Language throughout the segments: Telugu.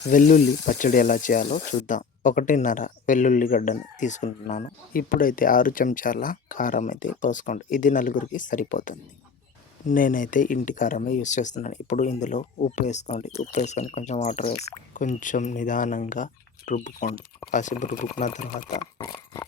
వెల్లుల్లి పచ్చడి ఎలా చేయాలో చూద్దాం. ఒకటిన్నర వెల్లుల్లి గడ్డను తీసుకుంటున్నాను ఇప్పుడైతే ఆరు చెంచాల కారం అయితే పోసుకోండి. ఇది నలుగురికి సరిపోతుంది. నేనైతే ఇంటి కారమే యూస్ చేస్తున్నాను. ఇప్పుడు ఇందులో ఉప్పు వేసుకోండి. ఉప్పు వేసుకొని కొంచెం వాటర్ వేసి కొంచెం నిదానంగా రుబ్బుకోండి. కాసేపు రుబ్బుకున్న తర్వాత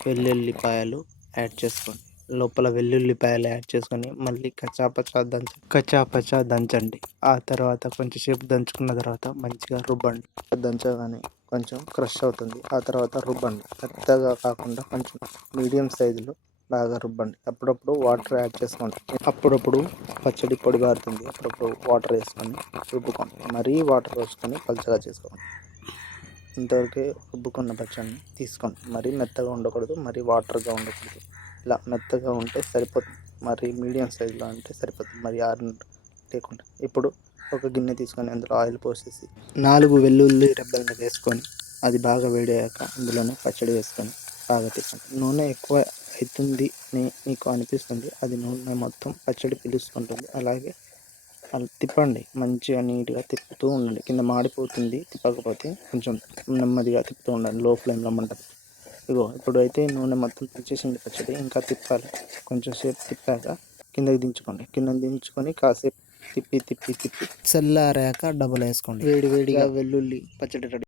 వెల్లుల్లిపాయలు యాడ్ చేసుకోండి. లోపల వెల్లుల్లిపాయలు యాడ్ చేసుకొని మళ్ళీ కచాపచా దంచ కచాపచా దంచండి. ఆ తర్వాత కొంచెంసేపు దంచుకున్న తర్వాత మంచిగా రుబ్బండి. దంచగానే కొంచెం క్రష్ అవుతుంది. ఆ తర్వాత రుబ్బండి. పెద్దగా కాకుండా కొంచెం మీడియం సైజులో బాగా రుబ్బండి. అప్పుడప్పుడు వాటర్ యాడ్ చేసుకోండి. అప్పుడప్పుడు పచ్చడి పొడి బారుతుంది అప్పుడప్పుడు వాటర్ వేసుకొని రుబ్బుకోండి. మరీ వాటర్ వేసుకొని పలుచగా చేసుకోండి. ఇంతవరకే రుబ్బుకున్న పచ్చడిని తీసుకోండి. మరీ మెత్తగా ఉండకూడదు. మరీ వాటర్గా ఉండకూడదు. ఇలా మెత్తగా ఉంటే సరిపోతుంది. మరి మీడియం సైజులో అంటే సరిపోతుంది. మరి ఆరు లేకుండా. ఇప్పుడు ఒక గిన్నె తీసుకొని అందులో ఆయిల్ పోసేసి నాలుగు వెల్లుల్లి రెబ్బల్ని వేసుకొని అది బాగా వేడయ్యాక అందులోనే పచ్చడి వేసుకొని బాగా తీసుకోండి. నూనె ఎక్కువ అవుతుంది అని మీకు అనిపిస్తుంది. అది నూనె మొత్తం పచ్చడి పిలుస్తుంటుంది. అలాగే అలా తిప్పండి. మంచిగా నీట్గా తిప్పుతూ ఉండండి. కింద మాడిపోతుంది. తిప్పకపోతే కొంచెం నెమ్మదిగా తిప్పుతూ ఉండండి. లో ఫ్లేమ్లో మంట ఇగో ఇప్పుడు అయితే నూనె మొత్తం తెచ్చేసింది పచ్చడి ఇంకా తిప్పాలి. కొంచెం సేపు తిప్పాక కిందకి దించుకోండి. కింద దించుకొని కాసేపు తిప్పి తిప్పి తిప్పి చల్లారాక డబల్ వేసుకోండి. వేడి వేడిగా వెల్లుల్లి పచ్చడి